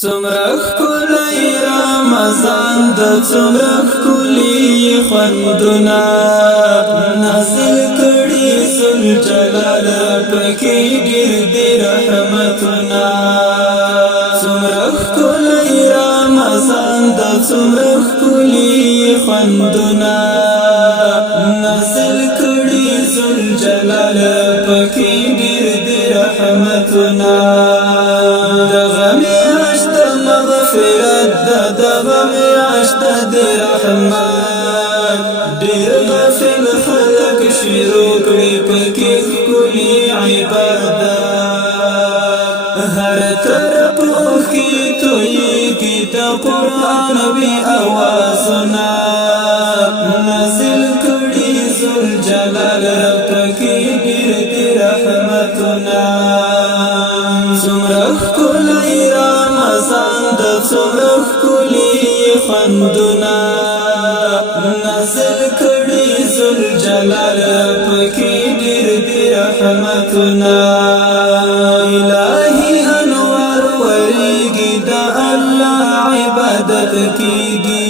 څومره ښکلی رمضان د څومره ښکلي خوندونه نازل کړي ذوالجلال پکې ډېر دي رحمتونه څومره ښکلی رمضان د څومره ښکلي خوندونه نازل کړي ذوالجلال پکې ډېر دي رحمتونه دغه میاشت د رحمت ډېر غافل خلک شروع کړي پکې ښکلي عبادت هر طرف اوښکې تویېږي د قرآن وي اوازونه نازل کړي ذوالجلال پکې ډېر دي رحمتونه څومره ښکلی رمضان د څومره خوندونه نازل کړي ذوالجلال پکې ډېر دي رحمتونه الهي انوار ورېږي د الله عبادت کېږي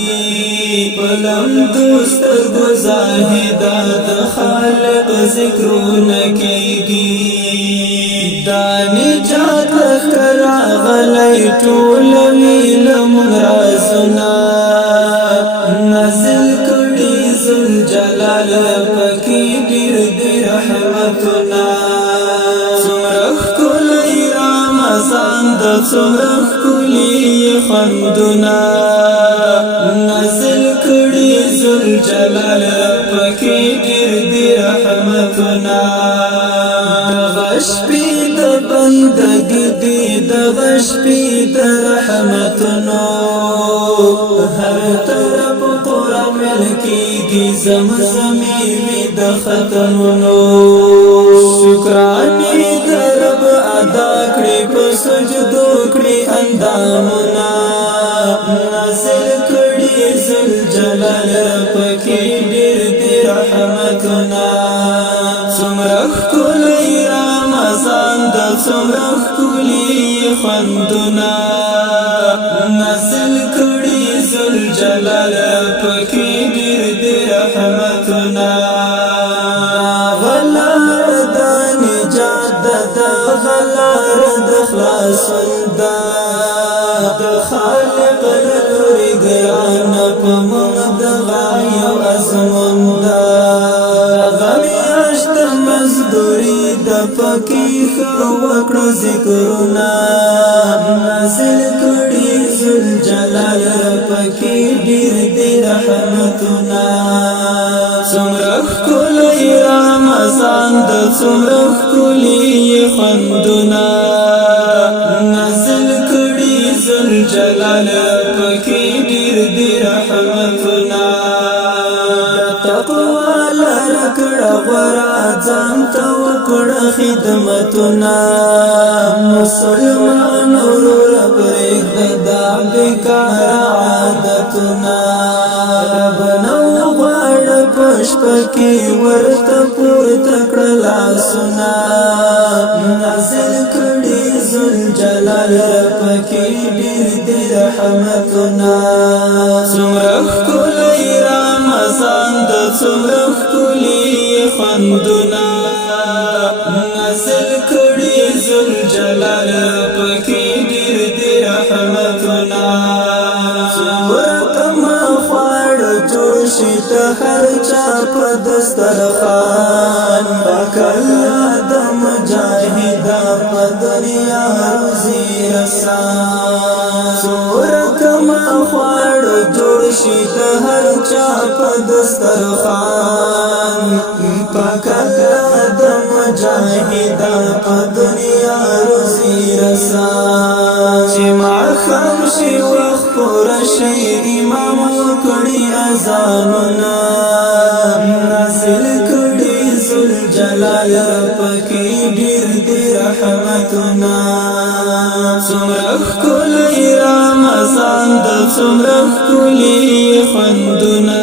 په لمدو سترګو زاهده د خالق ذکرونه کېږي دا نجات لښکر راغلی ټولوي زموږ رازونه نازل کړي ذوالجلال پکې ډېر دي رحمتونه څومره ښکلی رمضان د څومره ښکلي خوندونه نازل کړي ذوالجلال پکې ډېر دي رحمتونه دغه شپې د بندګي دي دغه شپې د رحمتونو هر طرف قرآن ویل کېږي زمزمې وي د ختمونو شکرانې د رب ادا کړي په سجدو کړي اندامونه نازل کړي ذوالجلال پکې ډېر دي رحمتونه څومره ښکلی رمضان د څومره ښکلي خوندونه نازل کړي ذوالجلال پکې ډېر دي رحمتونه غلار د نجات د غلار د خلاصون ده د خالق له لورې ګرانه په موږ دغه یو ازمون ده دغه میاشت مزدوري د پکې ښه وکړو ذکرونه نازل کړي ذوالجلال پکې ډېر دي رحمتونه څومره ښکلی رمضان د څومره ښکلي خوندونه نازل کړي ذوالجلال پکې ډېر دي رحمتونه تقوا لره کړه غوره ځان ته وکړه خدمتونه مسلمان وروره پرېږده دا بېکاره عادتونه ربنا وغواړه په شپه کې ورته پورته کړه لاسونه نازل کړي ذوالجلال پکې ډېر دي رحمتونه څومره ښکلی رمضان د څومره ښکلي خوندونه نازل کړي ذوالجلال پکې ډېر دي رحمتونه ورکمه خواړه جوړ شي د هر چا په دسترخوان پاک الله د مجاهده په دنیا روزي رسان ورکمه خواړه جوړ شي د هر چا په دسترخوان پاک الله د مجاهده په دنیا روزي رسان چې ماښام شي وخت پوره شي امام وکړي اذانونه نازل کړي ذوالجلال پکې ډېر دي رحمتونه څومره ښکلی رمضان د څومره ښکلي خوندونه